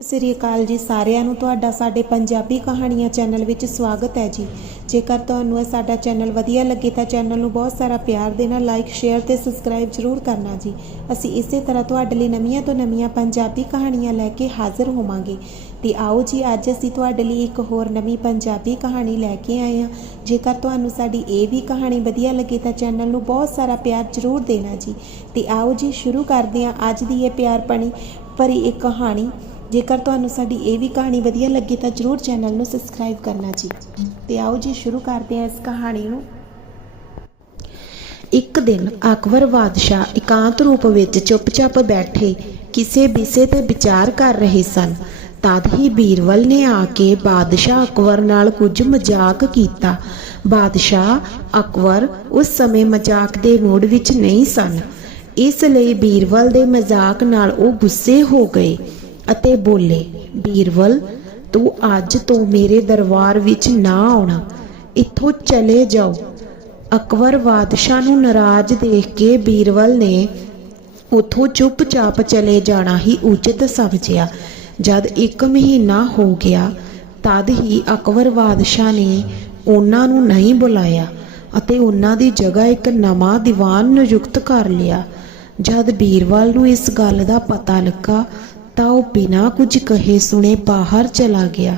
ਸਤਿ ਸ੍ਰੀ ਅਕਾਲ ਜੀ ਸਾਰਿਆਂ ਨੂੰ ਤੁਹਾਡਾ ਸਾਡੇ ਪੰਜਾਬੀ ਕਹਾਣੀਆਂ ਚੈਨਲ ਵਿੱਚ ਸਵਾਗਤ ਹੈ ਜੀ। ਜੇਕਰ ਤੁਹਾਨੂੰ ਇਹ ਸਾਡਾ ਚੈਨਲ ਵਧੀਆ ਲੱਗੇ ਤਾਂ ਚੈਨਲ ਨੂੰ ਬਹੁਤ ਸਾਰਾ ਪਿਆਰ ਦੇਣਾ ਲਾਈਕ ਸ਼ੇਅਰ ਤੇ ਸਬਸਕ੍ਰਾਈਬ ਜ਼ਰੂਰ ਕਰਨਾ ਜੀ। ਅਸੀਂ ਇਸੇ ਤਰ੍ਹਾਂ ਤੁਹਾਡੇ ਲਈ ਨਵੀਆਂ ਤੋਂ ਨਵੀਆਂ ਪੰਜਾਬੀ ਕਹਾਣੀਆਂ ਲੈ ਕੇ ਹਾਜ਼ਰ ਹੋਵਾਂਗੇ। ਤੇ ਆਓ ਜੀ, ਅੱਜ ਅਸੀਂ ਤੁਹਾਡੇ ਲਈ ਇੱਕ ਹੋਰ ਨਵੀਂ ਪੰਜਾਬੀ ਕਹਾਣੀ ਲੈ ਕੇ ਆਏ ਹਾਂ। ਜੇਕਰ ਤੁਹਾਨੂੰ ਸਾਡੀ ਇਹ ਵੀ ਕਹਾਣੀ ਵਧੀਆ ਲੱਗੇ ਤਾਂ ਚੈਨਲ ਨੂੰ ਬਹੁਤ ਸਾਰਾ ਪਿਆਰ ਜ਼ਰੂਰ ਦੇਣਾ ਜੀ। ਤੇ ਆਓ ਜੀ, ਸ਼ੁਰੂ ਕਰਦੇ ਹਾਂ ਅੱਜ ਦੀ ਇਹ ਪਿਆਰ ਭਣੀ ਭਰੀ ਇੱਕ ਕਹਾਣੀ। ਜੇਕਰ ਤੁਹਾਨੂੰ ਸਾਡੀ ਇਹ ਵੀ ਕਹਾਣੀ ਵਧੀਆ ਲੱਗੀ ਤਾਂ ਜਰੂਰ ਚੈਨਲ ਨੂੰ ਸਬਸਕ੍ਰਾਈਬ ਕਰਨਾ ਜੀ। ਤੇ ਆਓ ਜੀ, ਸ਼ੁਰੂ ਕਰਦੇ ਹਾਂ ਇਸ ਕਹਾਣੀ ਨੂੰ। ਇੱਕ ਦਿਨ ਅਕਬਰ ਬਾਦਸ਼ਾਹ ਇਕਾਂਤ ਰੂਪ ਵਿੱਚ ਚੁੱਪਚਾਪ ਬੈਠੇ, ਕਿਸੇ ਵਿਸ਼ੇ ਤੇ ਵਿਚਾਰ ਕਰ ਰਹੇ ਸਨ। ਤਦ ਹੀ ਬੀਰਵਲ ਨੇ ਆ ਕੇ ਬਾਦਸ਼ਾਹ ਅਕਬਰ ਨਾਲ ਕੁਝ ਮਜ਼ਾਕ ਕੀਤਾ। ਬਾਦਸ਼ਾਹ ਅਕਬਰ ਉਸ ਸਮੇਂ ਮਜ਼ਾਕ ਦੇ ਮੂਡ ਵਿੱਚ ਨਹੀਂ ਸਨ। ਇਸ ਲਈ ਬੀਰਵਲ ਦੇ ਮਜ਼ਾਕ ਨਾਲ ਉਹ ਗੁੱਸੇ ਹੋ ਗਏ। ਅਤੇ ਬੋਲੇ, ਬੀਰਵਲ, ਤੂੰ ਅੱਜ ਤੋਂ ਮੇਰੇ ਦਰਬਾਰ ਵਿੱਚ ਨਾ ਆਉਣਾ। ਇੱਥੋਂ ਚਲੇ ਜਾਓ। ਅਕਬਰ ਬਾਦਸ਼ਾਹ ਨੂੰ ਨਾਰਾਜ਼ ਦੇਖ ਕੇ ਬੀਰਬਲ ਨੇ ਉਥੋਂ ਚੁੱਪਚਾਪ ਚਲੇ ਜਾਣਾ ਹੀ ਉਚਿਤ ਸਮਝਿਆ। ਜਦ ਇੱਕ ਮਹੀਨਾ ਹੋ ਗਿਆ, ਤਦ ਹੀ ਅਕਬਰ ਬਾਦਸ਼ਾਹ ਨੇ ਉਹਨਾਂ ਨੂੰ ਨਹੀਂ ਬੁਲਾਇਆ ਅਤੇ ਉਹਨਾਂ ਦੀ ਜਗ੍ਹਾ ਇੱਕ ਨਵਾਂ ਦੀਵਾਨ ਨਿਯੁਕਤ ਕਰ ਲਿਆ। ਜਦ ਬੀਰਬਲ ਨੂੰ ਇਸ ਗੱਲ ਦਾ ਪਤਾ ਲੱਗਾ ਤਾਂ ਉਹ ਬਿਨਾਂ ਕੁਝ ਕਹੇ ਸੁਣੇ ਬਾਹਰ ਚਲਾ ਗਿਆ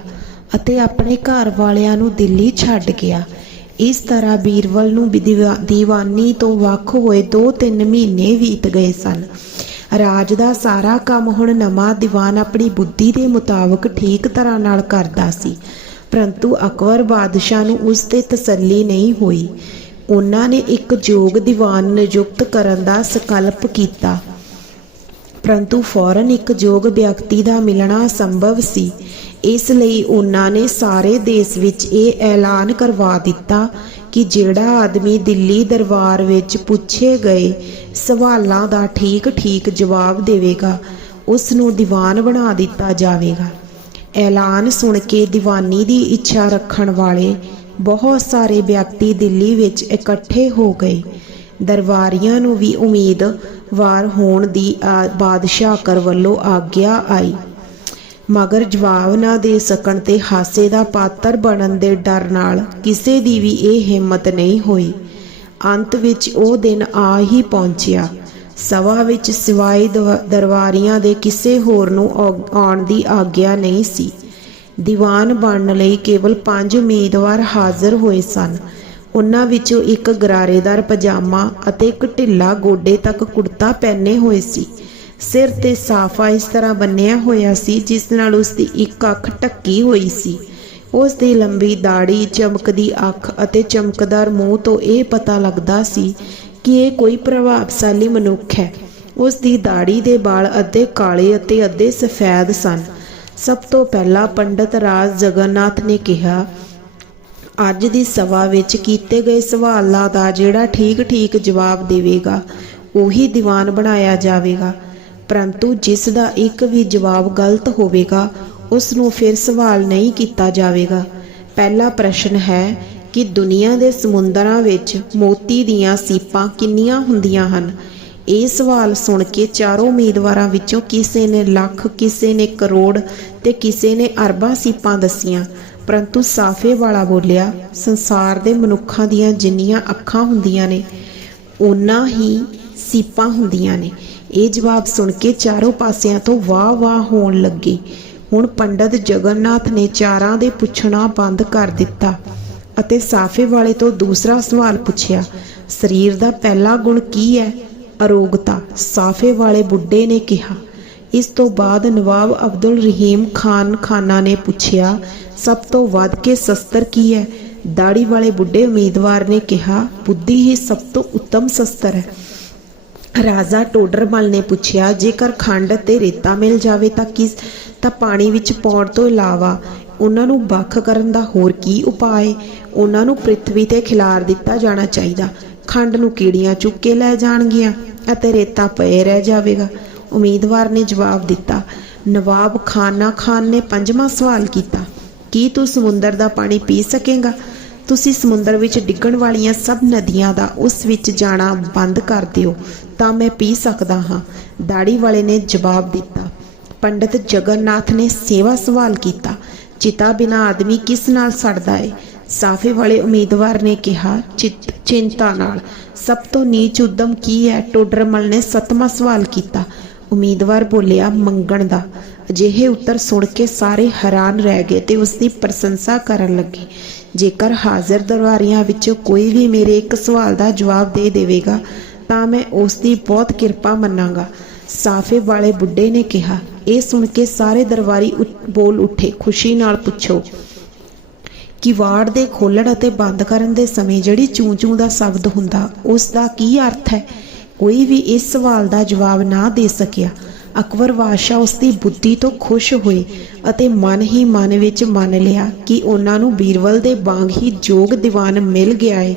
ਅਤੇ ਆਪਣੇ ਘਰ ਵਾਲਿਆਂ ਨੂੰ ਦਿੱਲੀ ਛੱਡ ਗਿਆ। ਇਸ ਤਰ੍ਹਾਂ ਬੀਰਵਲ ਨੂੰ ਵੀ ਦੀਵਾ- ਦੀਵਾਨੀ ਤੋਂ ਵੱਖ ਹੋਏ 2-3 ਮਹੀਨੇ ਬੀਤ ਗਏ ਸਨ। ਰਾਜ ਦਾ ਸਾਰਾ ਕੰਮ ਹੁਣ ਨਵਾਂ ਦੀਵਾਨ ਆਪਣੀ ਬੁੱਧੀ ਦੇ ਮੁਤਾਬਕ ਠੀਕ ਤਰ੍ਹਾਂ ਨਾਲ ਕਰਦਾ ਸੀ, ਪਰੰਤੂ ਅਕਬਰ ਬਾਦਸ਼ਾਹ ਨੂੰ ਉਸ ਤੇ ਤਸੱਲੀ ਨਹੀਂ ਹੋਈ। ਉਹਨਾਂ ਨੇ ਇੱਕ ਯੋਗ ਦੀਵਾਨ ਨਿਯੁਕਤ ਕਰਨ ਦਾ ਸੰਕਲਪ ਕੀਤਾ। ਪਰੰਤੂ ਫੌਰਨ ਇੱਕ ਯੋਗ ਵਿਅਕਤੀ ਦਾ ਮਿਲਣਾ ਸੰਭਵ ਸੀ। ਇਸ ਲਈ ਉਹਨਾਂ ਨੇ ਸਾਰੇ ਦੇਸ਼ ਵਿੱਚ ਇਹ ਐਲਾਨ ਕਰਵਾ ਦਿੱਤਾ ਕਿ ਜਿਹੜਾ ਆਦਮੀ ਦਿੱਲੀ ਦਰਬਾਰ ਵਿੱਚ ਪੁੱਛੇ ਗਏ ਸਵਾਲਾਂ ਦਾ ਠੀਕ-ਠੀਕ ਜਵਾਬ ਦੇਵੇਗਾ ਉਸ ਨੂੰ ਦੀਵਾਨ ਬਣਾ ਦਿੱਤਾ ਜਾਵੇਗਾ। ਐਲਾਨ ਸੁਣ ਕੇ ਦੀਵਾਨੀ ਦੀ ਇੱਛਾ ਰੱਖਣ ਵਾਲੇ ਬਹੁਤ ਸਾਰੇ ਵਿਅਕਤੀ ਦਿੱਲੀ ਵਿੱਚ ਇਕੱਠੇ ਹੋ ਗਏ। ਦਰਬਾਰੀਆਂ ਨੂੰ ਵੀ ਉਮੀਦ ਵਾਰ ਹੋਣ ਦੀ ਆ- ਬਾਦਸ਼ਾਹ ਅਕਬਰ ਵੱਲੋਂ ਆਗਿਆ ਆਈ। ਮਗਰ ਜਵਾਬ ਨਾ ਦੇ ਸਕਣ ਤੇ ਹਾਸੇ ਦਾ ਪਾਤਰ ਬਣਨ ਦੇ ਡਰ ਨਾਲ ਕਿਸੇ ਦੀ ਵੀ ਇਹ ਹਿੰਮਤ ਨਹੀਂ ਹੋਈ। ਅੰਤ ਵਿੱਚ ਉਹ ਦਿਨ ਆ ਹੀ ਪਹੁੰਚਿਆ। ਸਭਾ ਵਿੱਚ ਸਿਵਾਏ ਦਵਾ- ਦਰਬਾਰੀਆਂ ਦੇ ਕਿਸੇ ਹੋਰ ਨੂੰ ਆਉਣ ਦੀ ਆਗਿਆ ਨਹੀਂ ਸੀ। ਦੀਵਾਨ ਬਣਨ ਲਈ ਕੇਵਲ ਪੰਜ ਉਮੀਦਵਾਰ ਹਾਜ਼ਰ ਹੋਏ ਸਨ। ਉਹਨਾਂ ਵਿੱਚੋਂ ਇੱਕ ਗਰਾਰੇਦਾਰ ਪਜਾਮਾ ਅਤੇ ਇੱਕ ਢਿੱਲਾ ਗੋਡੇ ਤੱਕ ਕੁੜਤਾ ਪਹਿਨੇ ਹੋਏ ਸੀ। ਸਿਰ ਤੇ ਸਾਫਾ ਇਸ ਤਰ੍ਹਾਂ ਬੰਨਿਆ ਹੋਇਆ ਸੀ, ਜਿਸ ਨਾਲ ਉਸ ਦੀ ਇੱਕ ਅੱਖ ਢੱਕੀ ਹੋਈ ਸੀ। ਉਸ ਦੀ ਲੰਬੀ ਦਾੜੀ ਚਮਕਦੀ ਅੱਖ ਅਤੇ ਚਮਕਦਾਰ ਮੂੰਹ ਤੋਂ ਇਹ ਪਤਾ ਲੱਗਦਾ ਸੀ ਕਿ ਇਹ ਕੋਈ ਪ੍ਰਭਾਵਸ਼ਾਲੀ ਮਨੁੱਖ ਹੈ। ਉਸ ਦੀ ਦਾੜੀ ਦੇ ਵਾਲ ਅੱਧੇ ਕਾਲੇ ਅਤੇ ਅੱਧੇ ਸਫੈਦ ਸਨ। ਸਭ ਤੋਂ ਪਹਿਲਾਂ ਪੰਡਤ ਰਾਜ ਜਗਨਨਾਥ ਨੇ ਕਿਹਾ ਅੱਜ ਦੀ ਸਭਾ ਵਿੱਚ ਕੀਤੇ ਗਏ ਸਵਾਲਾਂ ਦਾ ਜਿਹੜਾ ਠੀਕ-ਠੀਕ ਜਵਾਬ ਦੇਵੇਗਾ, ਉਹੀ ਦੀਵਾਨ ਬਣਾਇਆ ਜਾਵੇਗਾ। ਪਰੰਤੂ ਜਿਸ ਦਾ ਇੱਕ ਵੀ ਜਵਾਬ ਗਲਤ ਹੋਵੇਗਾ ਉਸ ਨੂੰ ਫਿਰ ਸਵਾਲ ਨਹੀਂ ਕੀਤਾ ਜਾਵੇਗਾ। ਪਹਿਲਾ ਪ੍ਰਸ਼ਨ ਹੈ ਕਿ ਦੁਨੀਆ ਦੇ ਸਮੁੰਦਰਾਂ ਵਿੱਚ ਮੋਤੀ ਦੀਆਂ ਸੀਪਾਂ ਕਿੰਨੀਆਂ ਹੁੰਦੀਆਂ ਹਨ? ਇਹ ਸਵਾਲ ਸੁਣ ਕੇ ਚਾਰੋਂ ਉਮੀਦਵਾਰਾਂ ਵਿੱਚੋਂ ਕਿਸੇ ਨੇ ਲੱਖ, ਕਿਸੇ ਨੇ ਕਰੋੜ ਤੇ ਕਿਸੇ ਨੇ ਅਰਬਾਂ ਸੀਪਾਂ ਦੱਸੀਆਂ। ਪਰੰਤੂ ਸਾਫੇ ਵਾਲਾ ਬੋਲਿਆ, ਸੰਸਾਰ ਦੇ ਮਨੁੱਖਾਂ ਦੀਆਂ ਜਿੰਨੀਆਂ ਅੱਖਾਂ ਹੁੰਦੀਆਂ ਨੇ ਉਨਾ ਹੀ ਸੀਪਾਂ ਹੁੰਦੀਆਂ ਨੇ। ਇਹ ਜਵਾਬ ਸੁਣ ਕੇ ਚਾਰੋਂ ਪਾਸਿਆਂ ਤੋਂ ਵਾਹ ਵਾਹ ਹੋਣ ਲੱਗੇ। ਹੁਣ ਪੰਡਤ ਜਗਨਨਾਥ ਨੇ ਚਾਰਾਂ ਦੇ ਪੁੱਛਣਾ ਬੰਦ ਕਰ ਦਿੱਤਾ ਅਤੇ ਸਾਫੇ ਵਾਲੇ ਤੋਂ ਦੂਸਰਾ ਸਵਾਲ ਪੁੱਛਿਆ, ਸਰੀਰ ਦਾ ਪਹਿਲਾ ਗੁਣ ਕੀ ਹੈ? ਅਰੋਗਤਾ, ਸਾਫੇ ਵਾਲੇ ਬੁੱਢੇ ਨੇ ਕਿਹਾ। ਇਸ ਤੋਂ ਬਾਅਦ ਨਵਾਬ ਅਬਦੁਲ ਰਹੀਮ ਖਾਨ ਖਾਨਾ ਨੇ ਪੁੱਛਿਆ, ਸਭ ਤੋਂ ਵੱਧ ਕੇ ਸ਼ਸਤਰ ਕੀ ਹੈ? ਦਾੜੀ ਵਾਲੇ ਬੁੱਢੇ ਉਮੀਦਵਾਰ ਨੇ ਕਿਹਾ, ਬੁੱਧੀ ਹੀ ਸਭ ਤੋਂ ਉੱਤਮ ਸ਼ਸਤਰ ਹੈ। ਰਾਜਾ ਟੋਡਰਮਲ ਨੇ ਪੁੱਛਿਆ, ਜੇਕਰ ਖੰਡ ਤੇ ਰੇਤਾ ਮਿਲ ਜਾਵੇ ਤਾਂ ਕਿਸ, ਤਾਂ ਪਾਣੀ ਵਿੱਚ ਪਾਉਣ ਤੋਂ ਇਲਾਵਾ ਉਹਨਾਂ ਨੂੰ ਵੱਖ ਕਰਨ ਦਾ ਹੋਰ ਕੀ ਉਪਾਅ ਹੈ? ਉਹਨਾਂ ਨੂੰ ਪ੍ਰਿਥਵੀ ਤੇ ਖਿਲਾਰ ਦਿੱਤਾ ਜਾਣਾ ਚਾਹੀਦਾ। ਖੰਡ ਨੂੰ ਕੀੜੀਆਂ ਚੁੱਕ ਕੇ ਲੈ ਜਾਣਗੀਆਂ ਅਤੇ ਰੇਤਾ ਪਏ ਰਹਿ ਜਾਵੇਗਾ। ਉਮੀਦਵਾਰ ਨੇ ਜਵਾਬ ਦਿੱਤਾ। ਨਵਾਬ ਖਾਨਾ ਖਾਨ ਨੇ ਪੰਜਵਾਂ ਸਵਾਲ ਕੀਤਾ, ਕੀ ਤੂੰ ਸਮੁੰਦਰ ਦਾ ਪਾਣੀ ਪੀ ਸਕੇਗਾ? ਤੁਸੀਂ ਸਮੁੰਦਰ ਵਿੱਚ ਡਿੱਗਣ ਵਾਲੀਆਂ ਸਭ ਨਦੀਆਂ ਦਾ ਉਸ ਵਿੱਚ ਜਾਣਾ ਬੰਦ ਕਰ ਦਿਓ, ਤਾਂ ਮੈਂ ਪੀ ਸਕਦਾ ਹਾਂ। ਦਾੜੀ ਵਾਲੇ ਨੇ ਜਵਾਬ ਦਿੱਤਾ। ਪੰਡਿਤ ਜਗਨਨਾਥ ਨੇ ਸੇਵਾ ਸਵਾਲ ਕੀਤਾ, ਚਿਤਾ ਬਿਨਾ ਆਦਮੀ ਕਿਸ ਨਾਲ ਸੜਦਾ ਏ? ਸਾਫੇ ਵਾਲੇ ਉਮੀਦਵਾਰ ਨੇ ਕਿਹਾ, ਚਿਤ, ਚਿੰਤਾ ਨਾਲ। ਸਭ ਤੋਂ ਨੀਚ ਉਦਮ ਕੀ ਹੈ? ਟੋਡਰਮਲ ਨੇ ਸਤਵਾਂ ਸਵਾਲ ਕੀਤਾ ਉਮੀਦਵਾਰ ਬੋਲਿਆ, ਮੰਗਣ ਦਾ। ਅਜਿਹੇ ਉੱਤਰ ਸੁਣ ਕੇ ਸਾਰੇ ਹੈਰਾਨ ਰਹਿ ਗਏ ਤੇ ਉਸ ਦੀ ਪ੍ਰਸ਼ੰਸਾ ਕਰਨ ਲੱਗੇ। ਜੇਕਰ ਹਾਜ਼ਰ ਦਰਬਾਰੀਆਂ ਵਿੱਚੋਂ ਕੋਈ ਵੀ ਮੇਰੇ ਇੱਕ ਸਵਾਲ ਦਾ ਜਵਾਬ ਦੇ ਦੇਵੇਗਾ, ਤਾਂ ਮੈਂ ਉਸ ਦੀ ਬਹੁਤ ਕਿਰਪਾ ਮੰਨਾਂਗਾ। ਸਾਫੇ ਵਾਲੇ ਬੁੱਢੇ ਨੇ ਕਿਹਾ। ਇਹ ਸੁਣ ਕੇ ਸਾਰੇ ਦਰਬਾਰੀ ਬੋਲ ਉੱਠੇ। ਖੁਸ਼ੀ ਨਾਲ ਪੁੱਛੋ, ਕਿ ਵਾਰਡ ਦੇ ਖੋਲਣ ਅਤੇ ਬੰਦ ਕਰਨ ਦੇ ਸਮੇਂ ਜਿਹੜੀ ਚੂੰ ਚੂੰ ਦਾ ਸ਼ਬਦ ਹੁੰਦਾ ਉਸ ਦਾ ਕੀ ਅਰਥ ਹੈ? ਕੋਈ ਵੀ ਇਸ ਸਵਾਲ ਦਾ ਜਵਾਬ ਨਾ ਦੇ ਸਕਿਆ। ਅਕਬਰ ਬਾਦਸ਼ਾਹ ਉਸ ਦੀ ਬੁੱਧੀ ਤੋਂ ਖੁਸ਼ ਹੋਏ ਅਤੇ ਮਨ ਹੀ ਮਨ ਵਿੱਚ ਮੰਨ ਲਿਆ ਕਿ ਉਹਨਾਂ ਨੂੰ ਬੀਰਬਲ ਦੇ ਵਾਂਗ ਹੀ ਜੋਗ ਦੀਵਾਨ ਮਿਲ ਗਿਆ ਹੈ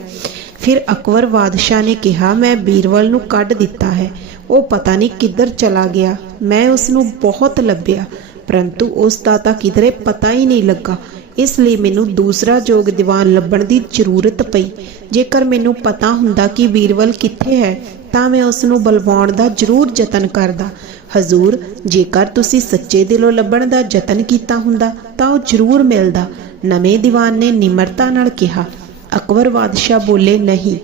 ਫਿਰ ਅਕਬਰ ਬਾਦਸ਼ਾਹ ਨੇ ਕਿਹਾ, ਮੈਂ ਬੀਰਬਲ ਨੂੰ ਕੱਢ ਦਿੱਤਾ ਹੈ। ਉਹ ਪਤਾ ਨਹੀਂ ਕਿੱਧਰ ਚਲਾ ਗਿਆ। ਮੈਂ ਉਸ ਨੂੰ ਬਹੁਤ ਲੱਭਿਆ, ਪਰੰਤੂ ਉਸ ਦਾ ਤਾਂ ਕਿਧਰੇ ਪਤਾ ਹੀ ਨਹੀਂ ਲੱਗਾ। ਇਸ ਲਈ ਮੈਨੂੰ ਦੂਸਰਾ ਜੋਗ ਦੀਵਾਨ ਲੱਭਣ ਦੀ ਜ਼ਰੂਰਤ ਪਈ। ਜੇਕਰ ਮੈਨੂੰ ਪਤਾ ਹੁੰਦਾ ਕਿ ਬੀਰਬਲ ਕਿੱਥੇ ਹੈ ਤਾਂ ਮੈਂ ਉਸ ਨੂੰ ਬਲਵਾਉਣ ਦਾ ਜ਼ਰੂਰ ਯਤਨ ਕਰਦਾ। ਹਜ਼ੂਰ, ਜੇਕਰ ਤੁਸੀਂ ਸੱਚੇ ਦਿਲੋਂ ਲੱਭਣ ਦਾ ਯਤਨ ਕੀਤਾ ਹੁੰਦਾ, ਤਾਂ ਉਹ ਜ਼ਰੂਰ ਮਿਲਦਾ, ਨਵੇਂ ਦੀਵਾਨ ਨੇ ਨਿਮਰਤਾ ਨਾਲ ਕਿਹਾ। ਅਕਬਰ ਬਾਦਸ਼ਾਹ ਬੋਲੇ, ਨਹੀਂ,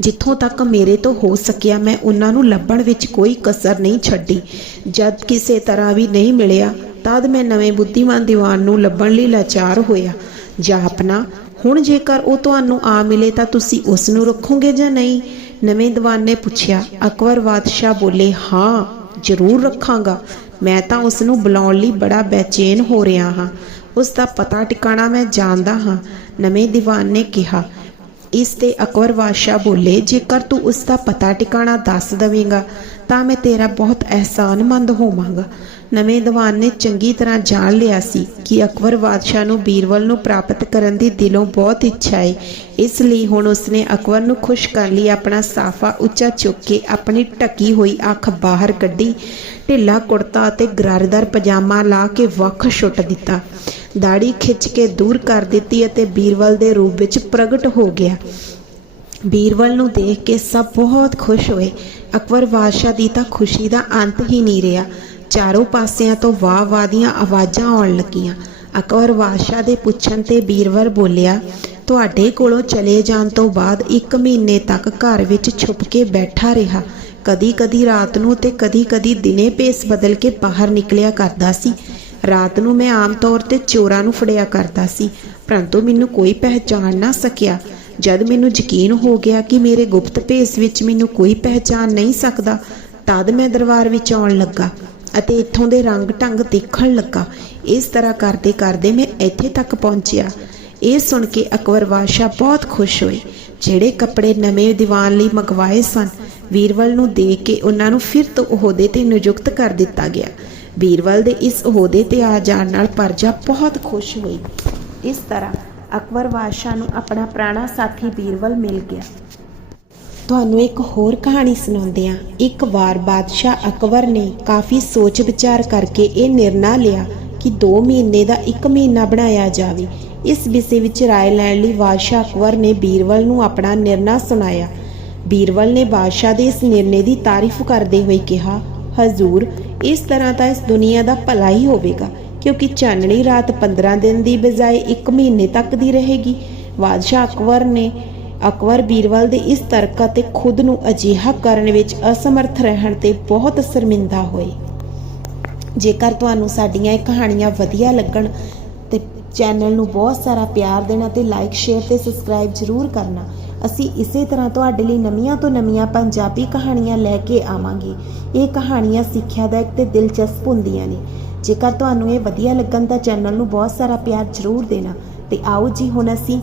ਜਿੱਥੋਂ ਤੱਕ ਮੇਰੇ ਤੋਂ ਹੋ ਸਕਿਆ, ਮੈਂ ਉਹਨਾਂ ਨੂੰ ਲੱਭਣ ਵਿੱਚ ਕੋਈ ਕਸਰ ਨਹੀਂ ਛੱਡੀ। ਜਦ ਕਿਸੇ ਤਰ੍ਹਾਂ ਵੀ ਨਹੀਂ ਮਿਲਿਆ, ਤਦ ਮੈਂ ਨਵੇਂ ਬੁੱਧੀਮਾਨ ਦੀਵਾਨ ਨੂੰ ਲੱਭਣ ਲਈ ਲਾਚਾਰ ਹੋਇਆ। ਜਾਪਨਾ ਹੁਣ ਜੇਕਰ ਉਹ ਤੁਹਾਨੂੰ ਆ ਮਿਲੇ, ਤਾਂ ਤੁਸੀਂ ਉਸ ਨੂੰ ਰੱਖੋਗੇ ਜਾਂ ਨਹੀਂ? ਨਵੇਂ ਦੀਵਾਨ ਨੇ ਪੁੱਛਿਆ, ਅਕਬਰ ਬਾਦਸ਼ਾਹ ਬੋਲੇ, ਹਾਂ, ਜ਼ਰੂਰ ਰੱਖਾਂਗਾ। ਮੈਂ ਤਾਂ ਉਸ ਨੂੰ ਬੁਲਾਉਣ ਲਈ ਬੜਾ ਬੇਚੈਨ ਹੋ ਰਿਹਾ ਹਾਂ। ਉਸ ਦਾ ਪਤਾ ਟਿਕਾਣਾ ਮੈਂ ਜਾਣਦਾ ਹਾਂ, ਨਵੇਂ ਦੀਵਾਨ ਨੇ ਕਿਹਾ। ਇਸ ਤੇ ਅਕਬਰ ਬਾਦਸ਼ਾਹ ਬੋਲੇ, ਜੇਕਰ ਤੂੰ ਉਸ ਦਾ ਪਤਾ ਟਿਕਾਣਾ ਦੱਸ ਦਵੇਂਗਾ, ਤਾਂ ਮੈਂ ਤੇਰਾ ਬਹੁਤ ਅਹਿਸਾਨਮੰਦ ਹੋਵਾਂਗਾ। ਨਵੇਂ ਦੀਵਾਨ ਨੇ ਚੰਗੀ ਤਰ੍ਹਾਂ ਜਾਣ ਲਿਆ ਸੀ ਕਿ ਅਕਬਰ ਬਾਦਸ਼ਾਹ ਨੂੰ ਬੀਰਬਲ ਨੂੰ ਪ੍ਰਾਪਤ ਕਰਨ ਦੀ ਦਿਲੋਂ ਬਹੁਤ ਇੱਛਾ ਹੈ ਇਸ ਲਈ ਹੁਣ ਉਸਨੇ ਅਕਬਰ ਨੂੰ ਖੁਸ਼ ਕਰਨ ਲਈ, ਆਪਣਾ ਸਾਫਾ ਉੱਚਾ ਚੁੱਕ ਕੇ ਆਪਣੀ ਢਕੀ ਹੋਈ ਅੱਖ ਬਾਹਰ ਕੱਢੀ, ਢਿੱਲਾ ਕੁੜਤਾ ਅਤੇ ਗਰਾਰਦਾਰ ਪਜਾਮਾ ਲਾ ਕੇ ਵੱਖ ਛੁੱਟ ਦਿੱਤਾ। ਦਾੜੀ ਖਿੱਚ ਕੇ ਦੂਰ ਕਰ ਦਿੱਤੀ ਅਤੇ ਬੀਰਬਲ ਦੇ ਰੂਪ ਵਿੱਚ ਪ੍ਰਗਟ ਹੋ ਗਿਆ। ਬੀਰਬਲ ਨੂੰ ਦੇਖ ਕੇ ਸਭ ਬਹੁਤ ਖੁਸ਼ ਹੋਏ। ਅਕਬਰ ਬਾਦਸ਼ਾਹ ਦੀ ਤਾਂ ਖੁਸ਼ੀ ਦਾ ਅੰਤ ਹੀ ਨਹੀਂ ਰਿਹਾ। ਚਾਰੋਂ ਪਾਸਿਆਂ ਤੋਂ ਵਾਹ ਵਾਹ ਦੀਆਂ ਆਵਾਜ਼ਾਂ ਆਉਣ ਲੱਗੀਆਂ। ਅਕਬਰ ਬਾਦਸ਼ਾਹ ਦੇ ਪੁੱਛਣ ਤੇ ਬੀਰਬਲ ਬੋਲਿਆ, ਤੁਹਾਡੇ ਕੋਲੋਂ ਚਲੇ ਜਾਣ ਤੋਂ ਬਾਅਦ 1 ਮਹੀਨੇ ਤੱਕ ਘਰ ਵਿੱਚ ਛੁਪ ਕੇ ਬੈਠਾ ਰਿਹਾ। ਕਦੀ-ਕਦੀ ਰਾਤ ਨੂੰ ਤੇ ਕਦੀ-ਕਦੀ ਦਿਨੇ ਭੇਸ ਬਦਲ ਕੇ ਬਾਹਰ ਨਿਕਲਿਆ ਕਰਦਾ ਸੀ। ਰਾਤ ਨੂੰ ਮੈਂ ਆਮ ਤੌਰ ਤੇ ਚੋਰਾਂ ਨੂੰ ਫੜਿਆ ਕਰਦਾ ਸੀ, ਪਰੰਤੂ ਮੈਨੂੰ ਕੋਈ ਪਹਿਚਾਣ ਨਾ ਸਕਿਆ। ਜਦ ਮੈਨੂੰ ਯਕੀਨ ਹੋ ਗਿਆ ਕਿ ਮੇਰੇ ਗੁਪਤ ਭੇਸ ਵਿੱਚ ਮੈਨੂੰ ਕੋਈ ਪਹਿਚਾਣ ਨਹੀਂ ਸਕਦਾ, ਤਦ ਮੈਂ ਦਰਬਾਰ ਵਿੱਚ ਆਉਣ ਲੱਗਾ। ਅਤੇ ਇੱਥੋਂ ਦੇ ਰੰਗ ਢੰਗ ਦੇਖਣ ਲੱਗਾ। ਇਸ ਤਰ੍ਹਾਂ ਕਰਦੇ ਕਰਦੇ ਮੈਂ ਇੱਥੇ ਤੱਕ ਪਹੁੰਚਿਆ। ਇਹ ਸੁਣ ਕੇ ਅਕਬਰ ਬਾਦਸ਼ਾਹ ਬਹੁਤ ਖੁਸ਼ ਹੋਏ। ਜਿਹੜੇ ਕੱਪੜੇ ਨਵੇਂ ਦੀਵਾਨ ਲਈ ਮੰਗਵਾਏ ਸਨ ਵੀਰਵਲ ਨੂੰ ਦੇ ਕੇ ਉਹਨਾਂ ਨੂੰ ਫਿਰ ਤੋਂ ਅਹੁਦੇ ਤੇ ਨਿਯੁਕਤ ਕਰ ਦਿੱਤਾ ਗਿਆ। ਵੀਰਵਲ ਦੇ ਇਸ ਅਹੁਦੇ ਤੇ ਆ ਜਾਣ ਨਾਲ ਪਰਜਾ ਬਹੁਤ ਖੁਸ਼ ਹੋਈ। ਇਸ ਤਰ੍ਹਾਂ ਅਕਬਰ ਬਾਦਸ਼ਾਹ ਨੂੰ ਆਪਣਾ ਪੁਰਾਣਾ ਸਾਥੀ ਵੀਰਵਲ ਮਿਲ ਗਿਆ। ਤੁਹਾਨੂੰ ਇੱਕ ਹੋਰ ਕਹਾਣੀ ਸੁਣਾਉਂਦੇ ਹਾਂ ਇੱਕ ਵਾਰ ਬਾਦਸ਼ਾਹ ਅਕਬਰ ਨੇ ਕਾਫੀ ਸੋਚ ਵਿਚਾਰ ਕਰਕੇ ਇਹ ਨਿਰਣਾ ਲਿਆ ਕਿ 2 ਮਹੀਨੇ ਦਾ 1 ਮਹੀਨਾ ਬਣਾਇਆ ਜਾਵੇ ਇਸ ਵਿਸ਼ੇ ਵਿੱਚ رائے ਲੈਣ ਲਈ ਬਾਦਸ਼ਾਹ ਅਕਬਰ ਨੇ ਬੀਰਬਲ ਨੂੰ ਆਪਣਾ ਨਿਰਣਾ ਸੁਣਾਇਆ ਬੀਰਬਲ ਨੇ ਬਾਦਸ਼ਾਹ ਦੇ ਇਸ ਨਿਰਣੇ ਦੀ ਤਾਰੀਫ ਕਰਦੇ ਹੋਏ ਕਿਹਾ ਹਜ਼ੂਰ ਇਸ ਤਰ੍ਹਾਂ ਤਾਂ ਇਸ ਦੁਨੀਆ ਦਾ ਭਲਾ ਹੀ ਹੋਵੇਗਾ ਕਿਉਂਕਿ ਚਾਨਣੀ ਰਾਤ 15 ਦਿਨ ਦੀ ਬਜਾਏ 1 ਮਹੀਨੇ ਤੱਕ ਦੀ ਰਹੇਗੀ ਬਾਦਸ਼ਾਹ ਅਕਬਰ ਨੇ ਅਕਬਰ ਬੀਰਬਲ ਦੇ ਇਸ ਤਰਕ ਅਤੇ ਖੁਦ ਨੂੰ ਅਜਿਹਾ ਕਰਨ ਵਿੱਚ ਅਸਮਰਥ ਰਹਿਣ ਤੇ ਬਹੁਤ ਸ਼ਰਮਿੰਦਾ ਹੋਏ। ਜੇਕਰ ਤੁਹਾਨੂੰ ਸਾਡੀਆਂ ਇਹ ਕਹਾਣੀਆਂ ਵਧੀਆ ਲੱਗਣ ਤੇ ਚੈਨਲ ਨੂੰ ਬਹੁਤ ਸਾਰਾ ਪਿਆਰ ਦੇਣਾ ਤੇ ਲਾਈਕ ਸ਼ੇਅਰ ਤੇ ਸਬਸਕ੍ਰਾਈਬ ਜ਼ਰੂਰ ਕਰਨਾ, ਅਸੀਂ ਇਸੇ ਤਰ੍ਹਾਂ ਤੁਹਾਡੇ ਲਈ ਨਵੀਆਂ ਤੋਂ ਨਵੀਆਂ ਪੰਜਾਬੀ ਕਹਾਣੀਆਂ ਲੈ ਕੇ ਆਵਾਂਗੇ। ਇਹ ਕਹਾਣੀਆਂ ਸਿੱਖਿਆਦਾਇਕ ਤੇ ਦਿਲਚਸਪ ਹੁੰਦੀਆਂ ਨੇ। ਜੇਕਰ ਤੁਹਾਨੂੰ ਇਹ ਵਧੀਆ ਲੱਗਣ ਤਾਂ ਚੈਨਲ ਨੂੰ ਬਹੁਤ ਸਾਰਾ ਪਿਆਰ ਜ਼ਰੂਰ ਦੇਣਾ। ਤੇ ਆਓ ਜੀ, ਹੁਣ ਅਸੀਂ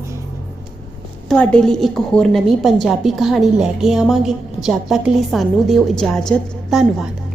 ਤੁਹਾਡੇ ਲਈ ਇੱਕ ਹੋਰ ਨਵੀਂ ਪੰਜਾਬੀ ਕਹਾਣੀ ਲੈ ਕੇ ਆਵਾਂਗੇ। ਜਦ ਤੱਕ ਲਈ ਸਾਨੂੰ ਦਿਓ ਇਜਾਜ਼ਤ। ਧੰਨਵਾਦ।